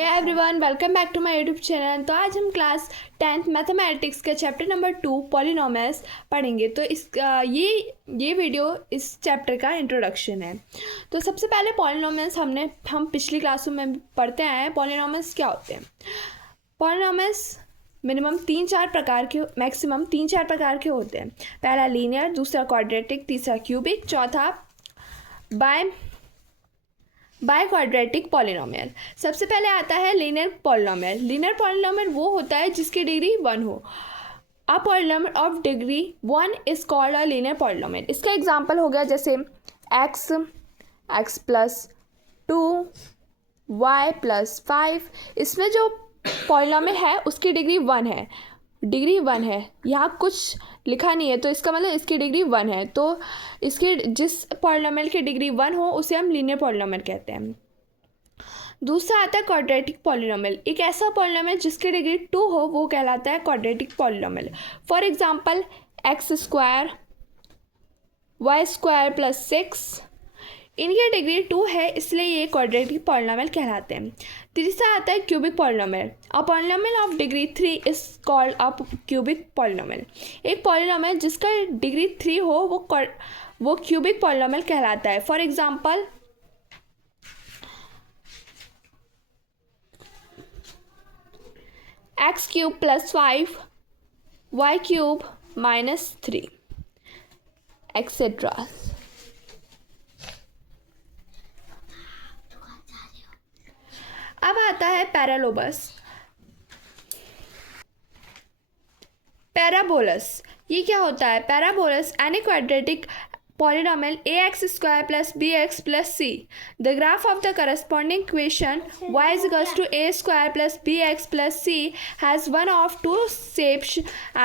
Everyone welcome back to my YouTube channel. तो आज हम क्लास 10th मैथमेटिक्स के चैप्टर नंबर 2 पॉलिनोमियल्स पढ़ेंगे। तो ये वीडियो इस चैप्टर का इंट्रोडक्शन है। तो सबसे पहले पॉलिनोमियल्स हम पिछली क्लासों में पढ़ते आए हैं। पॉलिनोमियल्स क्या होते हैं? पॉलिनोमियल्स मैक्सिमम 3-4 प्रकार के होते हैं। पहला लीनियर, दूसरा क्वाड्रेटिक, तीसरा क्यूबिक, चौथा बाय क्वाड्रेटिक पॉलिनोमियल। सबसे पहले आता है लीनियर पॉलिनोमियल। लीनियर पॉलिनोमियल वो होता है जिसकी डिग्री 1 हो। अ polynomial of degree 1 is called a linear polynomial. इसका एग्जांपल हो गया जैसे x प्लस 2 y प्लस 5। इसमें जो पॉलिनोमियल है उसकी डिग्री 1 है। यहाँ कुछ लिखा नहीं है तो इसका मतलब इसकी डिग्री 1 है। तो इसके जिस पॉलिनोमियल की डिग्री 1 हो उसे हम लीनियर पॉलिनोमियल कहते हैं। दूसरा आता है क्वाड्रेटिक पॉलिनोमियल। एक ऐसा पॉलिनोमियल जिसकी डिग्री 2 हो वो कहलाता है quadratic polynomial. For example x² y² plus 6, इनकी डिग्री 2 है इसलिए ये क्वाड्रेटिक पॉलिनोमियल कहलाते हैं। तीसरा आता है cubic polynomial. A polynomial of degree 3 is called a cubic polynomial. एक पॉलिनोमियल जिसका डिग्री 3 हो वो क्यूबिक पॉलिनोमियल कहलाता है। For example x³ plus 5 y³ minus 3 etcetera. अब आता है पैराबोलस। ये क्या होता है? Parabolas any quadratic polynomial ax² plus bx plus c. The graph of the corresponding equation y is equals to a² plus bx plus c has one of two shapes,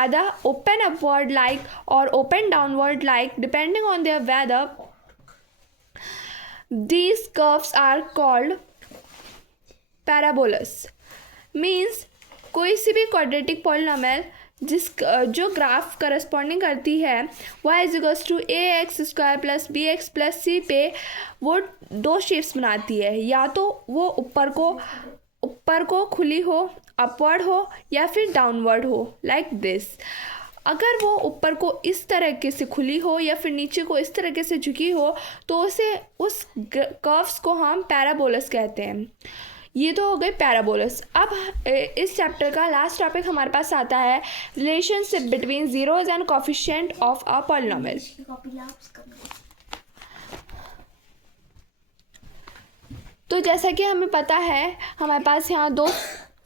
either open upward like or open downward like, depending on their weather. These curves are called parabolas. Means कोई सी भी quadratic polynomial जो graph corresponding करती है y is equals to ax² plus bx plus c पे वो दो shapes बनाती है। या तो वो ऊपर को खुली हो, अपवर्ड हो, या फिर डाउनवर्ड हो, लाइक दिस। अगर वो ऊपर को इस तरीके से खुली हो या फिर नीचे को इस तरीके से झुकी हो तो उस कर्व्स को हम पैराबोलस कहते हैं। ये तो हो गए पैराबोलस। अब इस चैप्टर का लास्ट टॉपिक हमारे पास आता है relationship between zeros and coefficient of a polynomial. तो जैसा कि हमें पता है हमारे पास यहाँ दो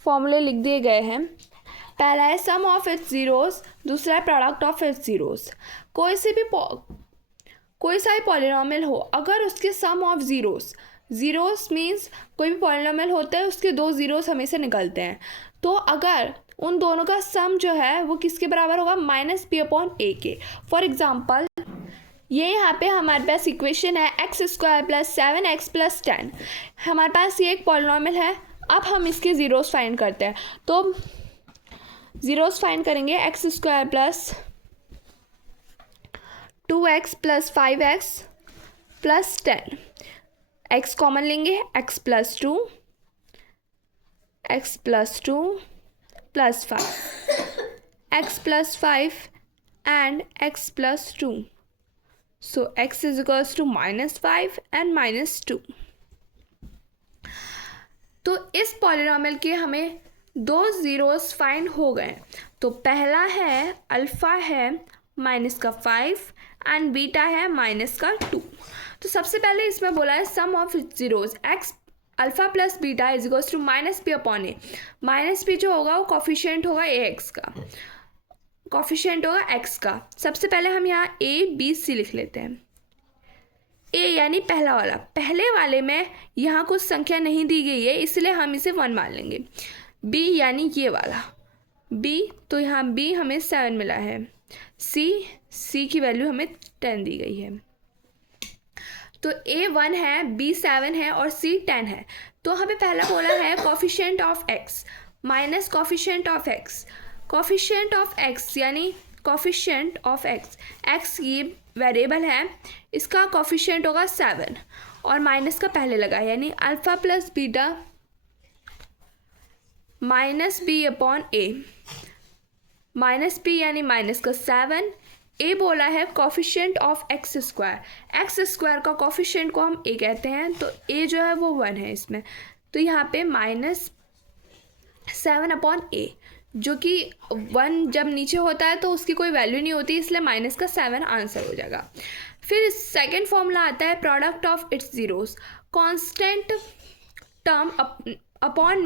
फॉर्मूले लिख दिए गए हैं। पहला है सम ऑफ इट्स जीरोज, दूसरा है प्रोडक्ट ऑफ इट्स जीरोज। कोई सा भी पॉलिनोमियल हो अगर उसके सम ऑफ जीरोस मीन्स कोई भी पॉलिनोमियल होता है उसके दो जीरोस हमेशा निकलते हैं। तो अगर उन दोनों का सम जो है वो किसके बराबर होगा? -b/a के। फॉर एग्जांपल ये यहाँ पे हमारे पास इक्वेशन है x² प्लस 7x प्लस 10। हमारे पास ये एक पॉलिनोमियल है। अब हम इसके ज़ीरोस फाइंड करते हैं। तो ज़ीरोस फाइंड करेंगे x² plus 2x plus 5x plus 10। x common लेंगे, x plus 2 plus 5, x plus 5 and x plus 2। So x is equals to -5 and -2। तो इस पॉलिनोमियल के हमें दो ज़ीरोस फाइंड हो गए। तो पहला है अल्फ़ा है -5 एंड बीटा है -2। तो सबसे पहले इसमें बोला है sum of zeros x alpha plus beta is equals to -b/a। -b जो होगा वो कॉफिशिएंट होगा ax का, कॉफिशिएंट होगा x का। सबसे पहले हम यहाँ a b c लिख लेते हैं। a यानी पहला वाला, पहले वाले में यहाँ कुछ संख्या नहीं दी गई है इसलिए हम इसे 1 मान लेंगे। b यानी ये वाला b, तो यहाँ b हमें 7 मिला है। c की वैल्यू हमें 10 दी गई है। तो a 1 है, b 7 है और c 10 है। तो हमें पहला बोला है coefficient of x minus coefficient of x। Coefficient of x यानी कॉफिशिएंट ऑफ x ये वेरिएबल है, इसका कॉफिशिएंट होगा 7 और माइनस का पहले लगा यानी alpha plus beta minus B upon A, minus B यानी माइनस का 7, ए बोला है कॉफिशिएंट ऑफ एक्स स्क्वायर का कॉफिशिएंट को हम ए कहते हैं, तो ए जो है वो 1 है इसमें, तो यहाँ पे माइनस 7 अपॉन ए, जो कि 1 जब नीचे होता है तो उसकी कोई वैल्यू नहीं होती, इसलिए माइनस का 7 आंसर हो जाएगा। फिर सेकंड फॉर्मूला आता है product of its zeros, constant term upon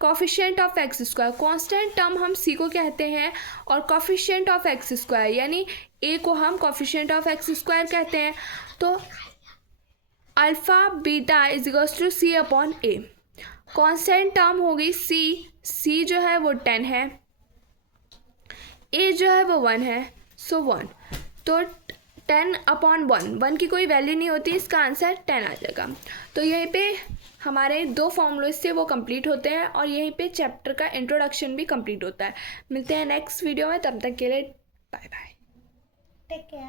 coefficient of X square. Constant term हम सी को कहते हैं और कॉफिशिएंट ऑफ एक्स स्क्वायर यानी ए को हम कॉफिशिएंट ऑफ एक्स स्क्वायर कहते हैं। तो alpha beta is equals to C upon A. Constant term हो गई सी जो है वो 10 है, ए जो है वो 1 है, सो 1, तो 10 अपॉन 1 की कोई वैल्यू नहीं होती, इसका आंसर 10 आ जाएगा। तो यहीं पे हमारे 2 फॉर्मूले से वो कंप्लीट होते हैं और यहीं पे चैप्टर का इंट्रोडक्शन भी कंप्लीट होता है। मिलते हैं नेक्स्ट वीडियो में, तब तक के लिए बाय बाय, टेक केयर।